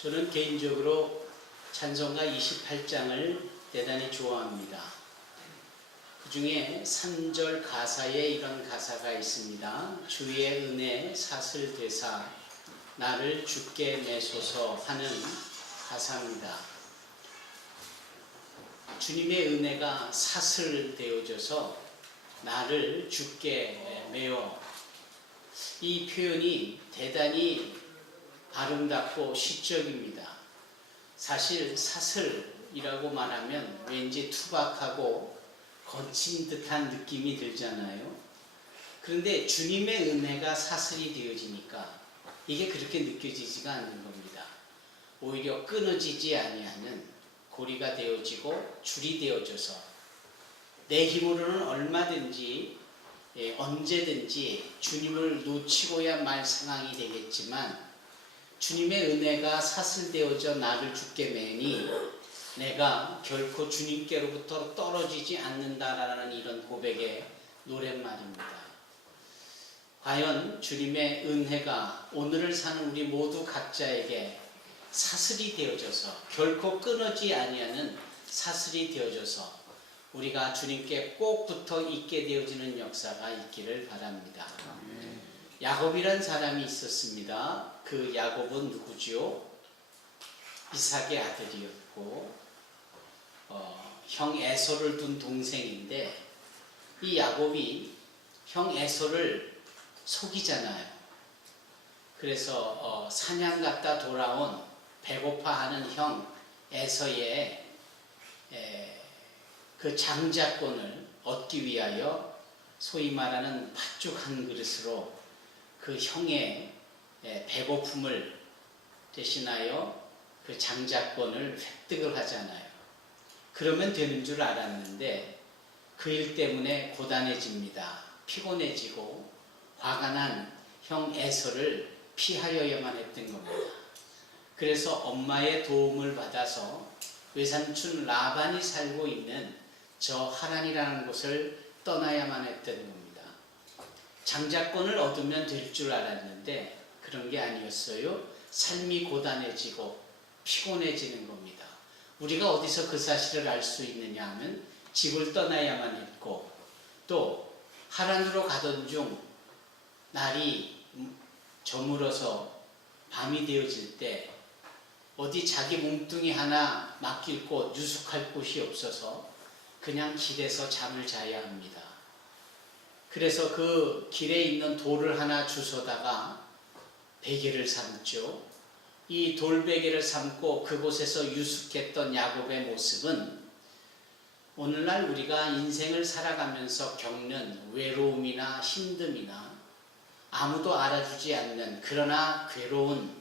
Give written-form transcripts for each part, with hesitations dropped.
저는 개인적으로 찬송가 28장을 대단히 좋아합니다. 그 중에 3절 가사에 이런 가사가 있습니다. 주의 은혜 사슬 되사 나를 주께 매소서 하는 가사입니다. 주님의 은혜가 사슬 되어져서 나를 주께 매어, 이 표현이 대단히 아름답고 시적입니다. 사실 사슬이라고 말하면 왠지 투박하고 거친 듯한 느낌이 들잖아요. 그런데 주님의 은혜가 사슬이 되어지니까 이게 그렇게 느껴지지가 않는 겁니다. 오히려 끊어지지 아니하는 고리가 되어지고 줄이 되어져서 내 힘으로는 얼마든지 언제든지 주님을 놓치고야 말 상황이 되겠지만 주님의 은혜가 사슬되어져 나를 주께 매니 내가 결코 주님께로부터 떨어지지 않는다라는 이런 고백의 노랫말입니다. 과연 주님의 은혜가 오늘을 사는 우리 모두 각자에게 사슬이 되어져서 결코 끊어지지 아니하는 사슬이 되어져서 우리가 주님께 꼭 붙어 있게 되어지는 역사가 있기를 바랍니다. 야곱이란 사람이 있었습니다. 그 야곱은 누구지요? 이삭의 아들이었고 형 에서를 둔 동생인데 이 야곱이 형 에서를 속이잖아요. 그래서 사냥 갔다 돌아온 배고파하는 형 에서의 그 장자권을 얻기 위하여 소위 말하는 팥죽 한 그릇으로 그 형의 배고픔을 대신하여 그 장자권을 획득을 하잖아요. 그러면 되는 줄 알았는데 그 일 때문에 고단해집니다. 피곤해지고 화가 난 형 에서를 피하려야만 했던 겁니다. 그래서 엄마의 도움을 받아서 외삼촌 라반이 살고 있는 저 하란이라는 곳을 떠나야만 했던 겁니다. 장자권을 얻으면 될 줄 알았는데 그런 게 아니었어요. 삶이 고단해지고 피곤해지는 겁니다. 우리가 어디서 그 사실을 알 수 있느냐 하면 집을 떠나야만 했고 또 하란으로 가던 중 날이 저물어서 밤이 되어질 때 어디 자기 몸뚱이 하나 맡길 곳, 유숙할 곳이 없어서 그냥 길에서 잠을 자야 합니다. 그래서 그 길에 있는 돌을 하나 주워다가 베개를 삼죠. 이 돌베개를 삼고 그곳에서 유숙했던 야곱의 모습은 오늘날 우리가 인생을 살아가면서 겪는 외로움이나 힘듦이나 아무도 알아주지 않는 그러나 괴로운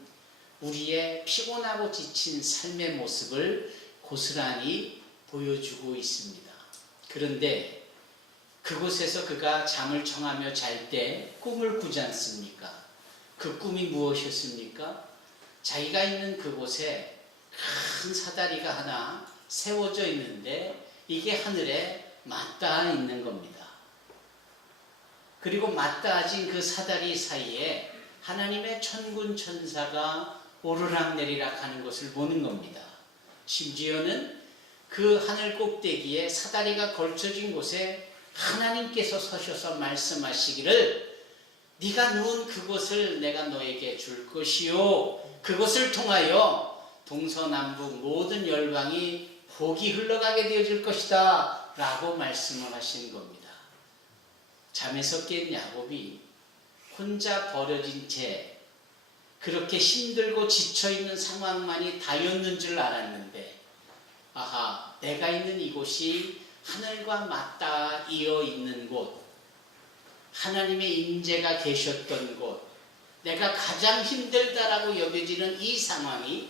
우리의 피곤하고 지친 삶의 모습을 고스란히 보여주고 있습니다. 그런데 그곳에서 그가 잠을 청하며 잘 때 꿈을 꾸지 않습니까? 그 꿈이 무엇이었습니까? 자기가 있는 그곳에 큰 사다리가 하나 세워져 있는데 이게 하늘에 맞닿아 있는 겁니다. 그리고 맞닿아진 그 사다리 사이에 하나님의 천군 천사가 오르락내리락 하는 것을 보는 겁니다. 심지어는 그 하늘 꼭대기에 사다리가 걸쳐진 곳에 하나님께서 서셔서 말씀하시기를 네가 누운 그곳을 내가 너에게 줄 것이요 그것을 통하여 동서남북 모든 열방이 복이 흘러가게 되어질 것이다 라고 말씀을 하신 겁니다. 잠에서 깬 야곱이 혼자 버려진 채 그렇게 힘들고 지쳐있는 상황만이 다였는 줄 알았는데 아하, 내가 있는 이곳이 하늘과 맞닿아 이어 있는 곳, 하나님의 임재가 계셨던 곳, 내가 가장 힘들다라고 여겨지는 이 상황이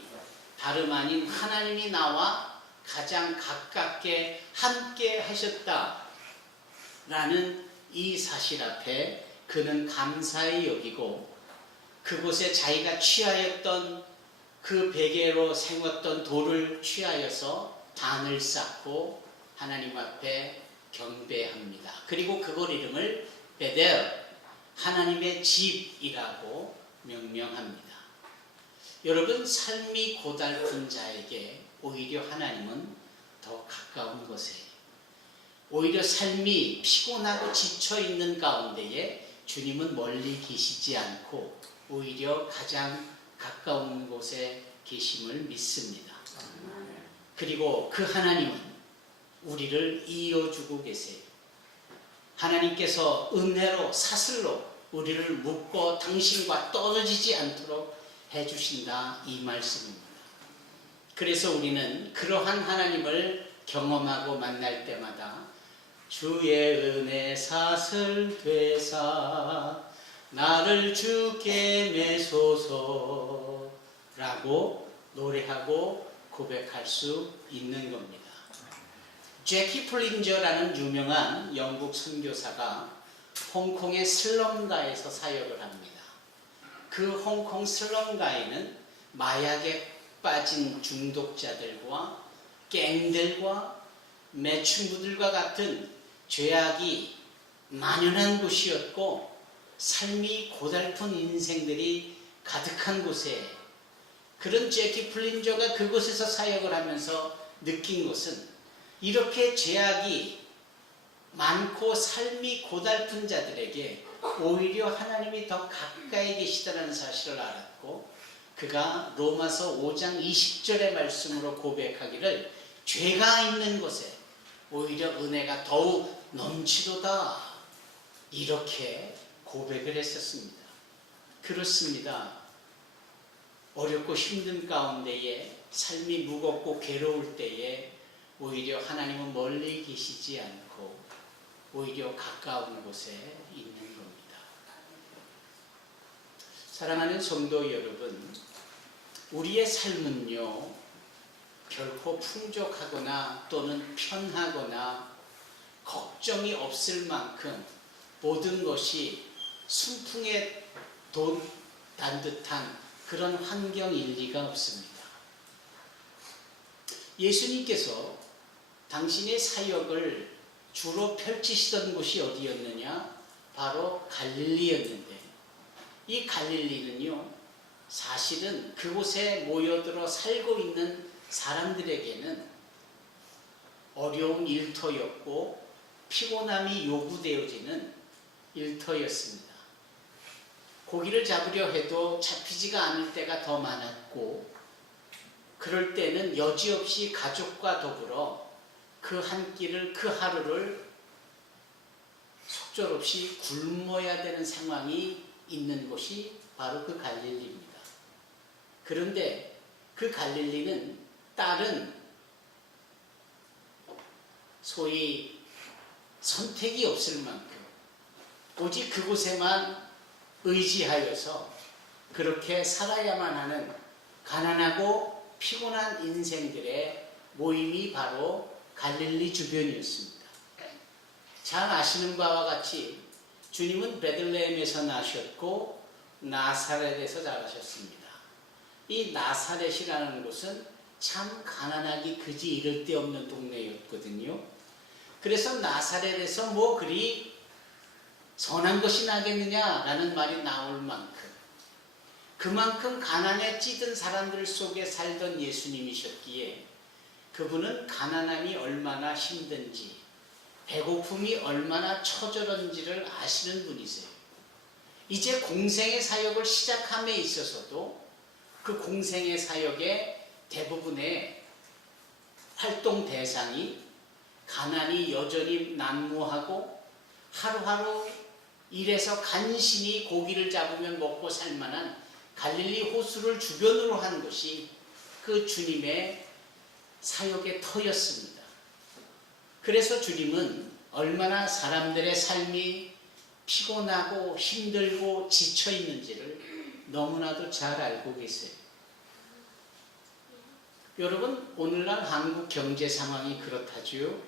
다름 아닌 하나님이 나와 가장 가깝게 함께 하셨다라는 이 사실 앞에 그는 감사히 여기고 그곳에 자기가 취하였던 그 베개로 생겼던 돌을 취하여서 단을 쌓고 하나님 앞에 경배합니다. 그리고 그곳 이름을 베델, 하나님의 집이라고 명명합니다. 여러분, 삶이 고달픈 자에게 오히려 하나님은 더 가까운 것에, 오히려 삶이 피곤하고 지쳐있는 가운데에 주님은 멀리 계시지 않고 오히려 가장 가까운 곳에 계심을 믿습니다. 그리고 그 하나님은 우리를 이어주고 계세요. 하나님께서 은혜로 사슬로 우리를 묶어 당신과 떨어지지 않도록 해주신다, 이 말씀입니다. 그래서 우리는 그러한 하나님을 경험하고 만날 때마다 주의 은혜 사슬 되사 나를 주께 매소서 라고 노래하고 고백할 수 있는 겁니다. 제키 플린저라는 유명한 영국 선교사가 홍콩의 슬럼가에서 사역을 합니다. 그 홍콩 슬럼가에는 마약에 빠진 중독자들과 갱들과 매춘부들과 같은 죄악이 만연한 곳이었고 삶이 고달픈 인생들이 가득한 곳에, 그런 제키 플린저가 그곳에서 사역을 하면서 느낀 것은 이렇게 죄악이 많고 삶이 고달픈 자들에게 오히려 하나님이 더 가까이 계시다는 사실을 알았고, 그가 로마서 5장 20절의 말씀으로 고백하기를 죄가 있는 곳에 오히려 은혜가 더욱 넘치도다, 이렇게 고백을 했었습니다. 그렇습니다. 어렵고 힘든 가운데에, 삶이 무겁고 괴로울 때에 오히려 하나님은 멀리 계시지 않고 오히려 가까운 곳에 있는 겁니다. 사랑하는 성도 여러분, 우리의 삶은요, 결코 풍족하거나 또는 편하거나 걱정이 없을 만큼 모든 것이 순풍에 단 듯한 그런 환경일 리가 없습니다. 예수님께서 당신의 사역을 주로 펼치시던 곳이 어디였느냐? 바로 갈릴리였는데, 이 갈릴리는요, 사실은 그곳에 모여들어 살고 있는 사람들에게는 어려운 일터였고 피곤함이 요구되어지는 일터였습니다. 고기를 잡으려 해도 잡히지가 않을 때가 더 많았고, 그럴 때는 여지없이 가족과 더불어 그 한 끼를, 그 하루를 속절없이 굶어야 되는 상황이 있는 곳이 바로 그 갈릴리입니다. 그런데 그 갈릴리는 다른 소위 선택이 없을 만큼 오직 그곳에만 의지하여서 그렇게 살아야만 하는 가난하고 피곤한 인생들의 모임이 바로 갈릴리 주변이었습니다. 잘 아시는 바와 같이 주님은 베들레헴에서 나셨고 나사렛에서 자라셨습니다. 이 나사렛이라는 곳은 참 가난하기 그지 이를 데 없는 동네였거든요. 그래서 나사렛에서 뭐 그리 선한 것이 나겠느냐라는 말이 나올 만큼, 그만큼 가난에 찌든 사람들 속에 살던 예수님이셨기에 그분은 가난함이 얼마나 힘든지, 배고픔이 얼마나 처절한지를 아시는 분이세요. 이제 공생의 사역을 시작함에 있어서도 그 공생의 사역의 대부분의 활동 대상이 가난이 여전히 난무하고 하루하루 일해서 간신히 고기를 잡으면 먹고 살만한 갈릴리 호수를 주변으로 한 것이 그 주님의 사역의 터였습니다. 그래서 주님은 얼마나 사람들의 삶이 피곤하고 힘들고 지쳐 있는지를 너무나도 잘 알고 계세요. 여러분, 오늘날 한국 경제 상황이 그렇다지요.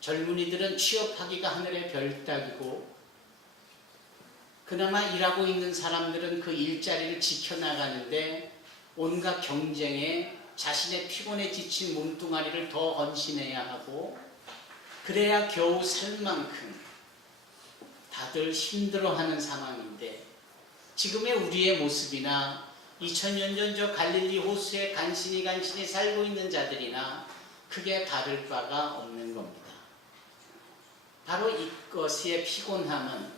젊은이들은 취업하기가 하늘의 별 따기고, 그나마 일하고 있는 사람들은 그 일자리를 지켜나가는데 온갖 경쟁에 자신의 피곤에 지친 몸뚱아리를 더 헌신해야 하고, 그래야 겨우 살 만큼 다들 힘들어하는 상황인데, 지금의 우리의 모습이나 2000년 전 저 갈릴리 호수에 간신히 살고 있는 자들이나 크게 다를 바가 없는 겁니다. 바로 이것의 피곤함은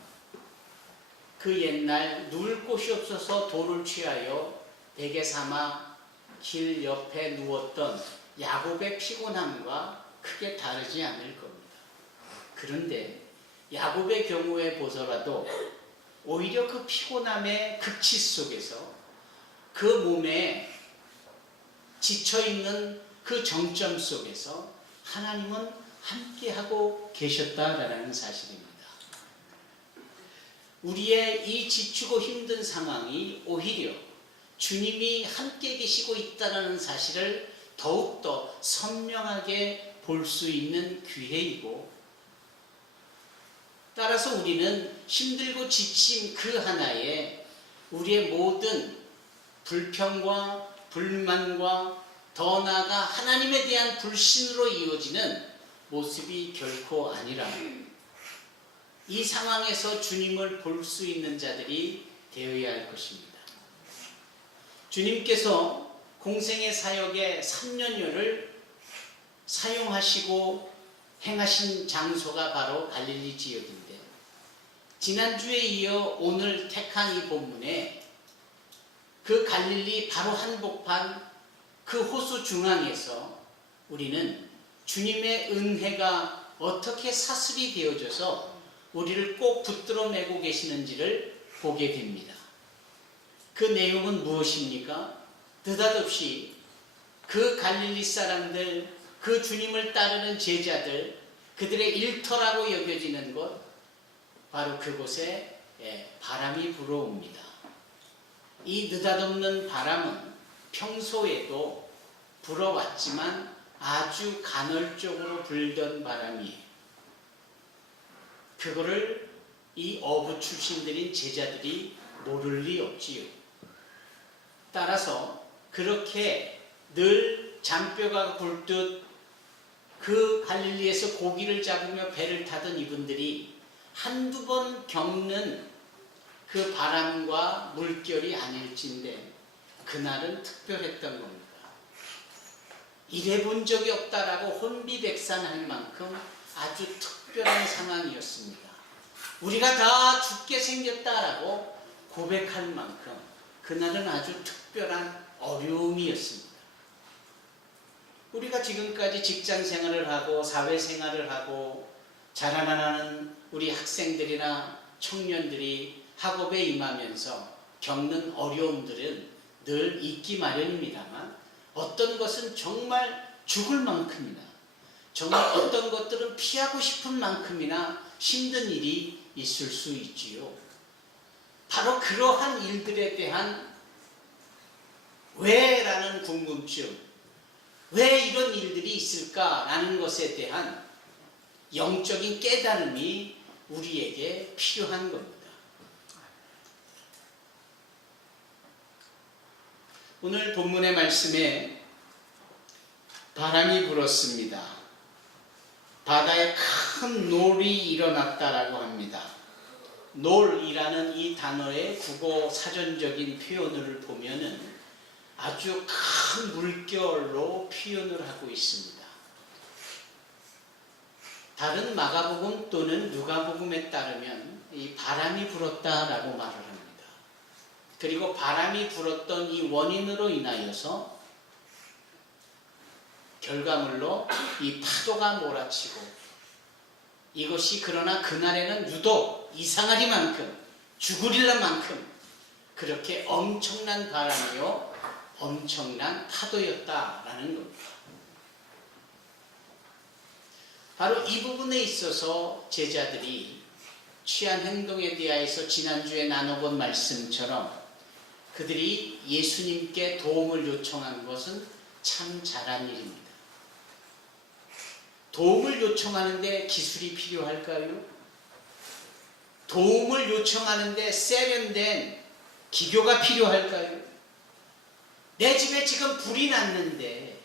그 옛날 누울 곳이 없어서 돌을 취하여 베개 삼아 길 옆에 누웠던 야곱의 피곤함과 크게 다르지 않을 겁니다. 그런데 야곱의 경우에 보더라도 오히려 그 피곤함의 극치 속에서 그 몸에 지쳐있는 그 정점 속에서 하나님은 함께하고 계셨다라는 사실입니다. 우리의 이 지치고 힘든 상황이 오히려 주님이 함께 계시고 있다는 사실을 더욱더 선명하게 볼 수 있는 기회이고, 따라서 우리는 힘들고 지친 그 하나에 우리의 모든 불평과 불만과 더 나아가 하나님에 대한 불신으로 이어지는 모습이 결코 아니라 이 상황에서 주님을 볼 수 있는 자들이 되어야 할 것입니다. 주님께서 공생의 사역의 3년여를 사용하시고 행하신 장소가 바로 갈릴리 지역인데, 지난주에 이어 오늘 택한 이 본문에 그 갈릴리 바로 한복판 그 호수 중앙에서 우리는 주님의 은혜가 어떻게 사슬이 되어져서 우리를 꼭 붙들어 매고 계시는지를 보게 됩니다. 그 내용은 무엇입니까? 느닷없이 그 갈릴리 사람들, 그 주님을 따르는 제자들, 그들의 일터라고 여겨지는 곳, 바로 그곳에 바람이 불어옵니다. 이 느닷없는 바람은 평소에도 불어왔지만 아주 간헐적으로 불던 바람이에요. 그거를 이 어부 출신들인 제자들이 모를 리 없지요. 따라서 그렇게 늘 잔뼈가 굴듯 그 갈릴리에서 고기를 잡으며 배를 타던 이분들이 한두 번 겪는 그 바람과 물결이 아닐진데 그날은 특별했던 겁니다. 이래본 적이 없다라고 혼비백산할 만큼 아주 특별한 상황이었습니다. 우리가 다 죽게 생겼다라고 고백할 만큼 그날은 아주 특별한 어려움이었습니다. 우리가 지금까지 직장 생활을 하고 사회 생활을 하고 자라나는 우리 학생들이나 청년들이 학업에 임하면서 겪는 어려움들은 늘 있기 마련입니다만, 어떤 것은 정말 죽을 만큼이나 정말 어떤 것들은 피하고 싶은 만큼이나 힘든 일이 있을 수 있지요. 바로 그러한 일들에 대한 왜라는 궁금증, 왜 이런 일들이 있을까라는 것에 대한 영적인 깨달음이 우리에게 필요한 겁니다. 오늘 본문의 말씀에 바람이 불었습니다. 바다에 큰 놀이 일어났다라고 합니다. 놀이라는 이 단어의 국어 사전적인 표현을 보면은 아주 큰 물결로 표현을 하고 있습니다. 다른 마가복음 또는 누가복음에 따르면 이 바람이 불었다라고 말을 합니다. 그리고 바람이 불었던 이 원인으로 인하여서 결과물로 이 파도가 몰아치고, 이것이 그러나 그날에는 유독 이상하리만큼 죽으리라만큼 그렇게 엄청난 바람이요 엄청난 파도였다라는 겁니다. 바로 이 부분에 있어서 제자들이 취한 행동에 대하여서 지난주에 나눠본 말씀처럼 그들이 예수님께 도움을 요청한 것은 참 잘한 일입니다. 도움을 요청하는데 기술이 필요할까요? 도움을 요청하는데 세련된 기교가 필요할까요? 내 집에 지금 불이 났는데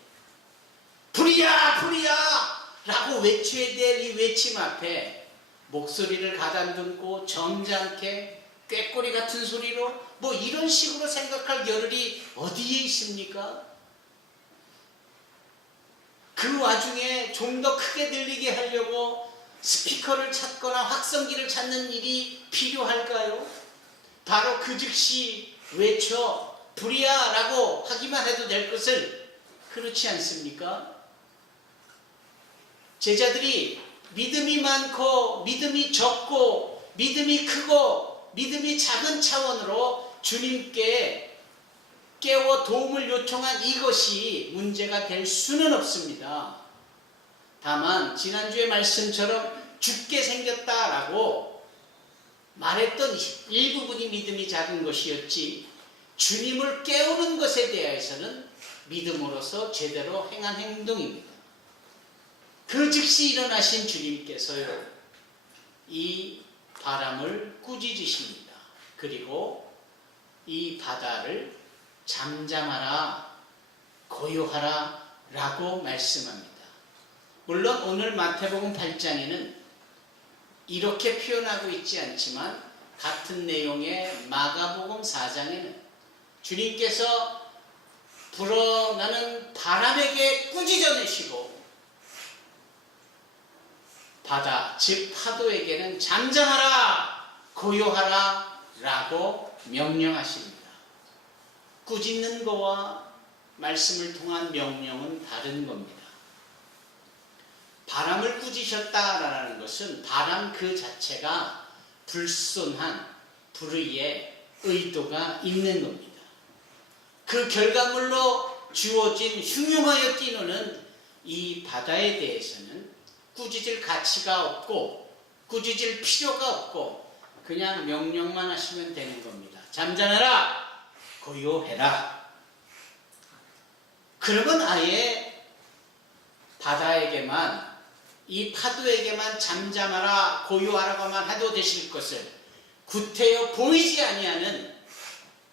불이야 불이야 라고 외쳐야 될 이 외침 앞에 목소리를 가다듬고 점잖게 꾀꼬리 같은 소리로 뭐 이런 식으로 생각할 열흘이 어디에 있습니까? 그 와중에 좀 더 크게 들리게 하려고 스피커를 찾거나 확성기를 찾는 일이 필요할까요? 바로 그 즉시 외쳐 불이야 라고 하기만 해도 될 것을, 그렇지 않습니까? 제자들이 믿음이 많고 믿음이 적고 믿음이 크고 믿음이 작은 차원으로 주님께 깨워 도움을 요청한 이것이 문제가 될 수는 없습니다. 다만 지난주의 말씀처럼 죽게 생겼다라고 말했던 일부분이 믿음이 작은 것이었지, 주님을 깨우는 것에 대해서는 믿음으로서 제대로 행한 행동입니다. 그 즉시 일어나신 주님께서요, 이 바람을 꾸짖으십니다. 그리고 이 바다를 잠잠하라, 고요하라 라고 말씀합니다. 물론 오늘 마태복음 8장에는 이렇게 표현하고 있지 않지만 같은 내용의 마가복음 4장에는 주님께서 불어나는 바람에게 꾸짖어내시고 바다, 즉 파도에게는 잠잠하라, 고요하라 라고 명령하십니다. 꾸짖는 거와 말씀을 통한 명령은 다른 겁니다. 바람을 꾸짖으셨다라는 것은 바람 그 자체가 불손한 불의의 의도가 있는 겁니다. 그 결과물로 주어진 흉흉하여 뛰노는 이 바다에 대해서는 꾸짖을 가치가 없고 꾸짖을 필요가 없고 그냥 명령만 하시면 되는 겁니다. 잠잠해라, 고요해라. 그러면 아예 바다에게만, 이 파도에게만 잠잠하라, 고요하라고만 해도 되실 것을 구태여 보이지 아니하는,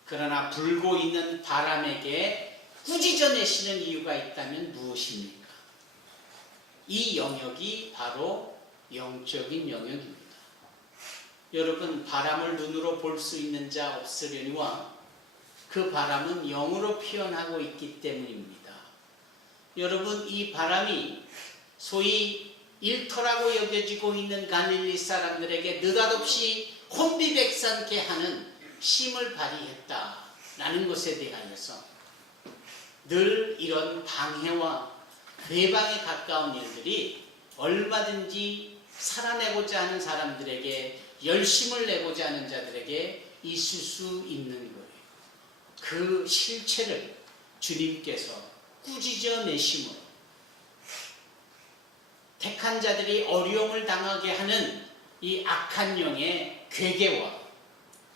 그러나 불고 있는 바람에게 꾸짖어내시는 이유가 있다면 무엇입니까? 이 영역이 바로 영적인 영역입니다. 여러분, 바람을 눈으로 볼 수 있는 자 없으려니와 그 바람은 영으로 표현하고 있기 때문입니다. 여러분, 이 바람이 소위 일터라고 여겨지고 있는 갈릴리 사람들에게 느닷없이 혼비백산케 하는 힘을 발휘했다라는 것에 대하여서 늘 이런 방해와 회방에 가까운 일들이 얼마든지 살아내고자 하는 사람들에게, 열심을 내고자 하는 자들에게 있을 수 있는 거예요. 그 실체를 주님께서 꾸짖어 내심으로 택한 자들이 어려움을 당하게 하는 이 악한 영의 괴계와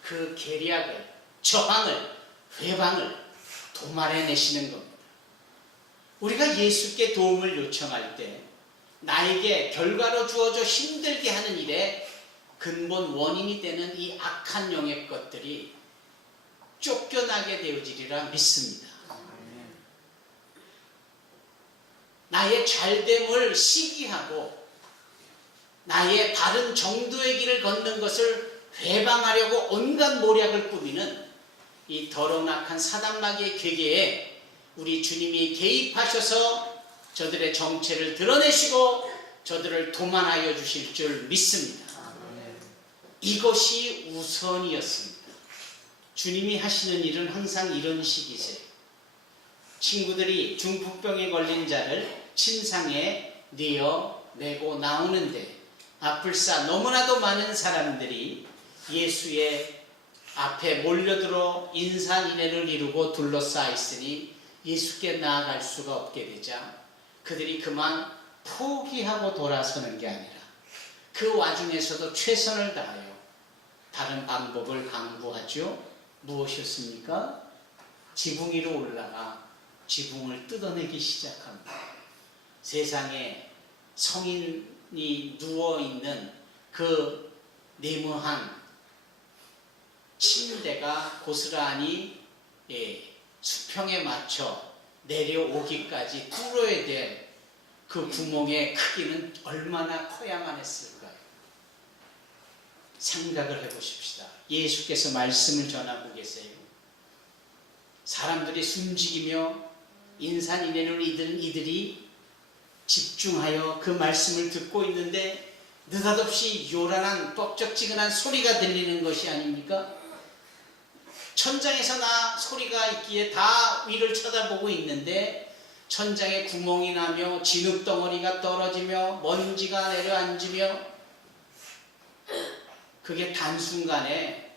그 계략을, 저항을, 회방을 도말해내시는 겁니다. 우리가 예수께 도움을 요청할 때 나에게 결과로 주어져 힘들게 하는 일에 근본 원인이 되는 이 악한 영의 것들이 쫓겨나게 되어지리라 믿습니다. 나의 잘됨을 시기하고 나의 바른 정도의 길을 걷는 것을 회방하려고 온갖 모략을 꾸미는 이 더러운 악한 사단마귀의 괴계에 우리 주님이 개입하셔서 저들의 정체를 드러내시고 저들을 도만하여 주실 줄 믿습니다. 이것이 우선이었습니다. 주님이 하시는 일은 항상 이런 식이세요. 친구들이 중풍병에 걸린 자를 침상에 메고 나오는데 앞불사 너무나도 많은 사람들이 예수의 앞에 몰려들어 인산인해를 이루고 둘러싸여 있으니 예수께 나아갈 수가 없게 되자 그들이 그만 포기하고 돌아서는 게 아니라 그 와중에서도 최선을 다하여 다른 방법을 강구하죠. 무엇이었습니까? 지붕 위로 올라가 지붕을 뜯어내기 시작합니다. 세상에 성인이 누워있는 그 네모한 침대가 고스란히 수평에 맞춰 내려오기까지 뚫어야 될 그 구멍의 크기는 얼마나 커야만 했을까요? 생각을 해보십시다. 예수께서 말씀을 전하고 계세요. 사람들이 숨죽이며 인산인해를 이들이 집중하여 그 말씀을 듣고 있는데 느닷없이 요란한 뻑적지근한 소리가 들리는 것이 아닙니까? 천장에서 나 소리가 있기에 다 위를 쳐다보고 있는데 천장에 구멍이 나며 진흙덩어리가 떨어지며 먼지가 내려앉으며 그게 단순간에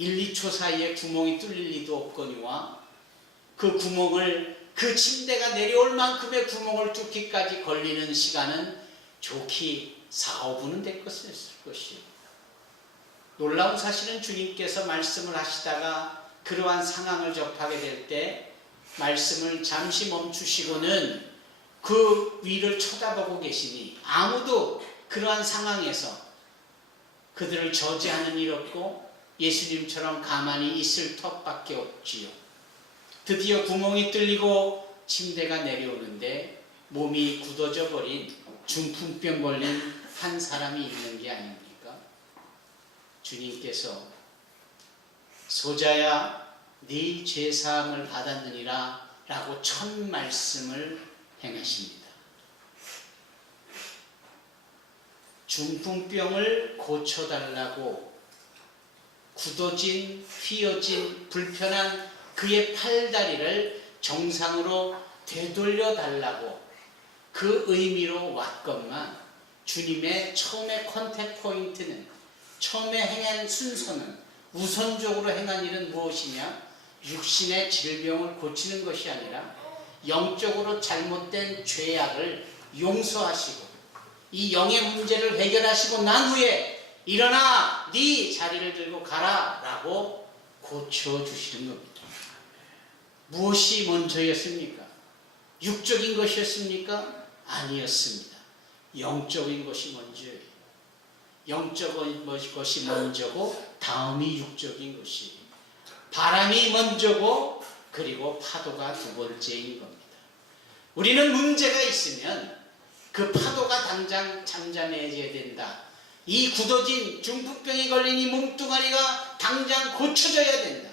1, 2초 사이에 구멍이 뚫릴 리도 없거니와 그 구멍을 그 침대가 내려올 만큼의 구멍을 뚫기까지 걸리는 시간은 좋게 4, 5분은 될 것이었을 것이요. 놀라운 사실은 주님께서 말씀을 하시다가 그러한 상황을 접하게 될 때 말씀을 잠시 멈추시고는 그 위를 쳐다보고 계시니 아무도 그러한 상황에서 그들을 저지하는 일 없고 예수님처럼 가만히 있을 턱밖에 없지요. 드디어 구멍이 뚫리고 침대가 내려오는데 몸이 굳어져 버린 중풍병 걸린 한 사람이 있는 게 아닙니까? 주님께서 소자야 네 죄사함을 받았느니라 라고 첫 말씀을 행하십니다. 중풍병을 고쳐달라고 굳어진 휘어진 불편한 그의 팔다리를 정상으로 되돌려 달라고 그 의미로 왔건만 주님의 처음의 컨택 포인트는 처음에 행한 순서는 우선적으로 행한 일은 무엇이냐? 육신의 질병을 고치는 것이 아니라 영적으로 잘못된 죄악을 용서하시고 이 영의 문제를 해결하시고 난 후에 일어나 네 자리를 들고 가라 라고 고쳐주시는 겁니다. 무엇이 먼저였습니까? 육적인 것이었습니까? 아니었습니다. 영적인 것이 먼저예요. 영적인 것이 먼저고 다음이 육적인 것이 바람이 먼저고 그리고 파도가 두 번째인 겁니다. 우리는 문제가 있으면 그 파도가 당장 잠잠해져야 된다. 이 굳어진 중풍병에 걸린 이 몸뚱아리가 당장 고쳐져야 된다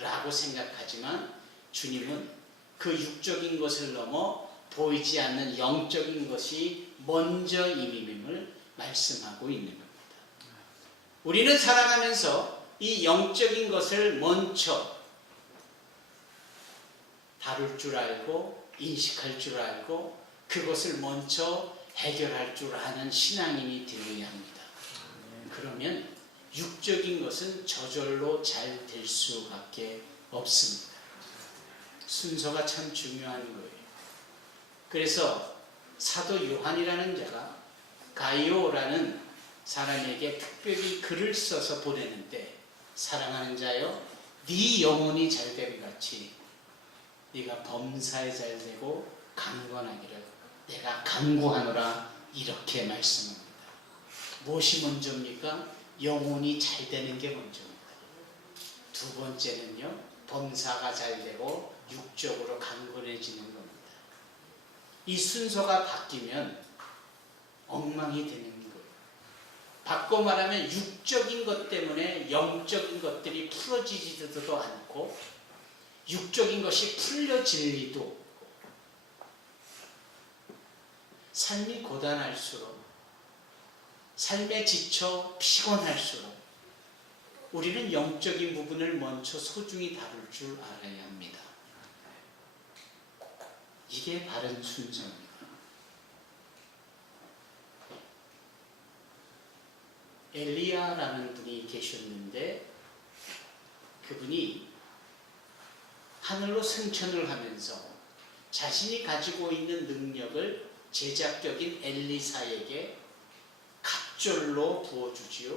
라고 생각하지만 주님은 그 육적인 것을 넘어 보이지 않는 영적인 것이 먼저임을 말씀하고 있는 겁니다. 우리는 살아가면서 이 영적인 것을 먼저 다룰 줄 알고 인식할 줄 알고 그것을 먼저 해결할 줄 아는 신앙인이 되어야 합니다. 그러면 육적인 것은 저절로 잘 될 수밖에 없습니다. 순서가 참 중요한 거예요. 그래서 사도 요한이라는 자가 가이오라는 사람에게 특별히 글을 써서 보내는데 사랑하는 자여 네 영혼이 잘됨 같이 네가 범사에 잘되고 강건하기를 내가 간구하노라 이렇게 말씀합니다. 무엇이 먼저입니까? 영혼이 잘되는 게 먼저입니다. 두 번째는요 범사가 잘되고 육적으로 강건해지는 겁니다. 이 순서가 바뀌면 엉망이 되는 거예요. 바꿔 말하면 육적인 것 때문에 영적인 것들이 풀어지지도 않고 육적인 것이 풀려질 리도 없고 삶이 고단할수록 삶에 지쳐 피곤할수록 우리는 영적인 부분을 먼저 소중히 다룰 줄 알아야 합니다. 이게 바른 순서입니다. 엘리야라는 분이 계셨는데 그분이 하늘로 승천을 하면서 자신이 가지고 있는 능력을 제자격인 엘리사에게 갑절로 부어주지요.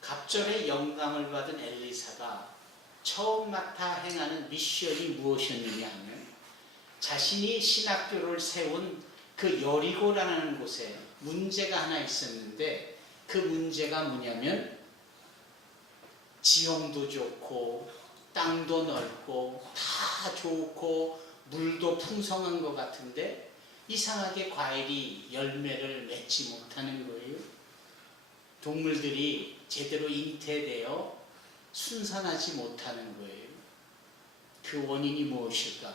갑절의 영감을 받은 엘리사가 처음 맡아 행하는 미션이 무엇이었느냐 하면 자신이 신학교를 세운 그 여리고라는 곳에 문제가 하나 있었는데 그 문제가 뭐냐면 지형도 좋고 땅도 넓고 다 좋고 물도 풍성한 것 같은데 이상하게 과일이 열매를 맺지 못하는 거예요. 동물들이 제대로 잉태되어 순산하지 못하는 거예요. 그 원인이 무엇일까?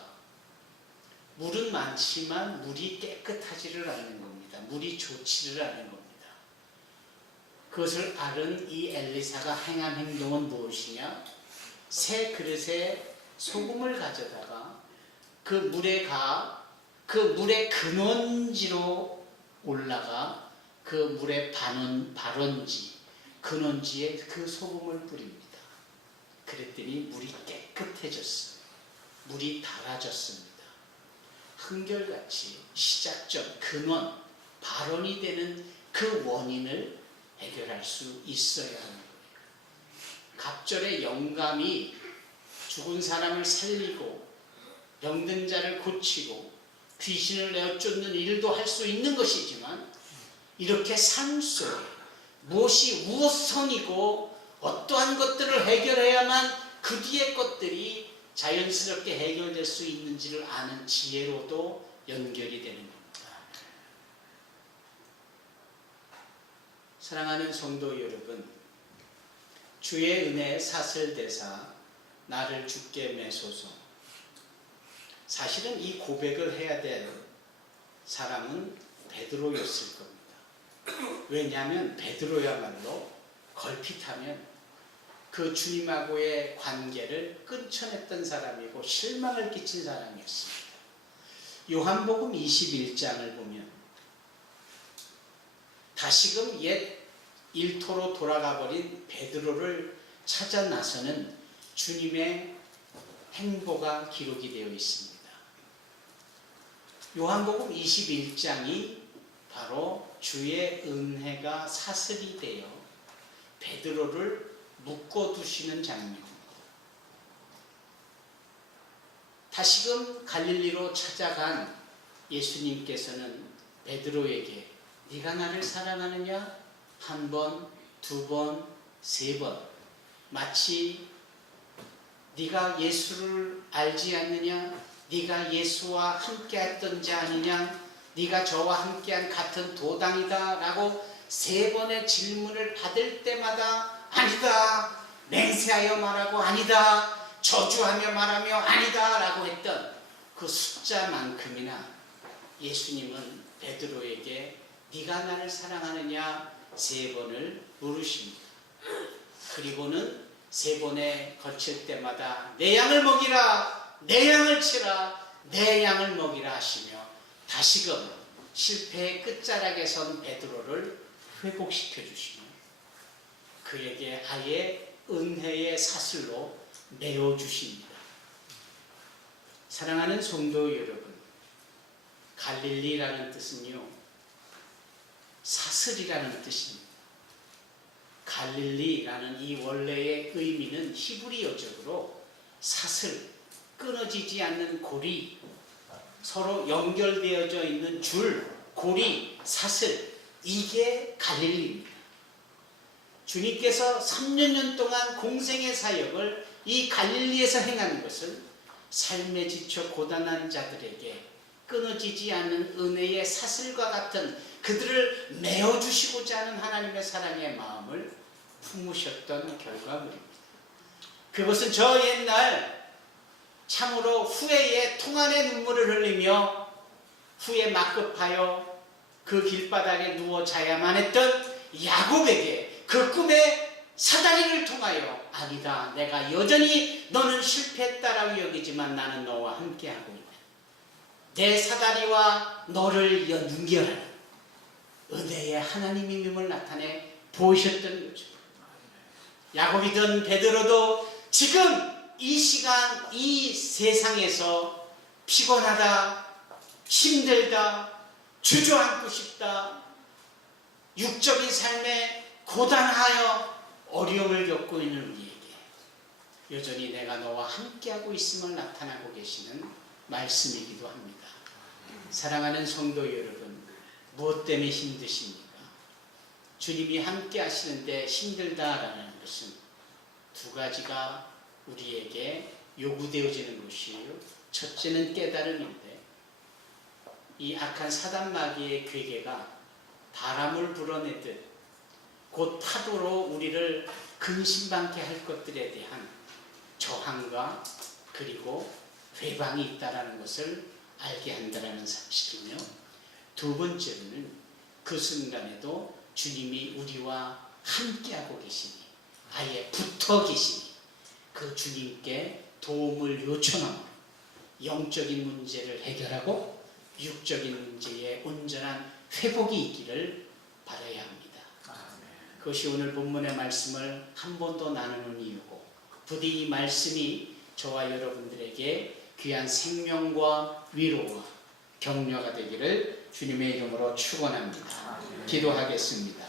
물은 많지만 물이 깨끗하지를 않는 겁니다. 물이 좋지를 않는 겁니다. 그것을 알은 이 엘리사가 행한 행동은 무엇이냐? 새 그릇에 소금을 가져다가 그 물의 근원지로 올라가 그 물의 발원지, 근원지에 그 소금을 뿌립니다. 그랬더니 물이 깨끗해졌어요. 물이 달아졌습니다. 한결같이 시작점, 근원, 발원이 되는 그 원인을 해결할 수 있어야 하는 거예요. 갑절의 영감이 죽은 사람을 살리고 병든 자를 고치고 귀신을 내어 쫓는 일도 할 수 있는 것이지만 이렇게 삶 속에 무엇이 우선이고 어떠한 것들을 해결해야만 그 뒤의 것들이 자연스럽게 해결될 수 있는지를 아는 지혜로도 연결이 되는 겁니다. 사랑하는 성도 여러분, 주의 은혜에 사슬대사 나를 주께 매소서. 사실은 이 고백을 해야 될 사람은 베드로였을 겁니다. 왜냐하면 베드로야말로 걸핏하면 그 주님하고의 관계를 끊쳐냈던 사람이고 실망을 끼친 사람이었습니다. 요한복음 21장을 보면 다시금 옛 일터로 돌아가 버린 베드로를 찾아 나서는 주님의 행보가 기록이 되어 있습니다. 요한복음 21장이 바로 주의 은혜가 사슬이 되어 베드로를 묶어두시는 장면입니다. 다시금 갈릴리로 찾아간 예수님께서는 베드로에게 네가 나를 사랑하느냐? 한 번, 두 번, 세 번. 마치 네가 예수를 알지 않느냐? 네가 예수와 함께했던 자 아니냐? 네가 저와 함께한 같은 도당이다 라고 세 번의 질문을 받을 때마다 아니다, 맹세하여 말하고 아니다, 저주하며 말하며 아니다 라고 했던 그 숫자만큼이나 예수님은 베드로에게 네가 나를 사랑하느냐 세 번을 물으십니다. 그리고는 세 번에 걸칠 때마다 내 양을 먹이라, 내 양을 치라, 내 양을 먹이라 하시며 다시금 실패의 끝자락에 선 베드로를 회복시켜 주시며 그에게 아예 은혜의 사슬로 메어 주십니다. 사랑하는 성도 여러분, 갈릴리라는 뜻은요, 사슬이라는 뜻입니다. 갈릴리라는 이 원래의 의미는 히브리어적으로 사슬, 끊어지지 않는 고리, 서로 연결되어져 있는 줄, 고리, 사슬, 이게 갈릴리입니다. 주님께서 3년 동안 공생의 사역을 이 갈릴리에서 행하는 것은 삶에 지쳐 고단한 자들에게 끊어지지 않는 은혜의 사슬과 같은 그들을 메어주시고자 하는 하나님의 사랑의 마음을 품으셨던 결과물입니다. 그것은 저 옛날 참으로 후회의 통안의 눈물을 흘리며 후에 막급하여 그 길바닥에 누워 자야만 했던 야곱에게 그 꿈의 사다리를 통하여 아니다, 내가 여전히 너는 실패했다라고 여기지만 나는 너와 함께하고 있다. 내 사다리와 너를 연결하는 은혜의 하나님임을 나타내 보이셨던 거죠. 야곱이든 베드로도 지금 이 시간 이 세상에서 피곤하다, 힘들다, 주저앉고 싶다, 육적인 삶에 고단하여 어려움을 겪고 있는 우리에게 여전히 내가 너와 함께하고 있음을 나타나고 계시는 말씀이기도 합니다. 사랑하는 성도 여러분, 무엇 때문에 힘드십니까? 주님이 함께 하시는데 힘들다라는 것은 두 가지가 우리에게 요구되어지는 것이에요. 첫째는 깨달음인데 이 악한 사단 마귀의 괴계가 바람을 불어내듯 곧 파도로 우리를 근심받게 할 것들에 대한 저항과 그리고 회방이 있다라는 것을 알게 한다라는 사실이며, 두 번째로는 그 순간에도 주님이 우리와 함께하고 계시니, 아예 붙어 계시니, 그 주님께 도움을 요청함으로 영적인 문제를 해결하고 육적인 문제에 온전한 회복이 있기를 바라야 합니다. 그것이 오늘 본문의 말씀을 한 번 더 나누는 이유고, 부디 이 말씀이 저와 여러분들에게 귀한 생명과 위로와 격려가 되기를 주님의 이름으로 축원합니다. 기도하겠습니다.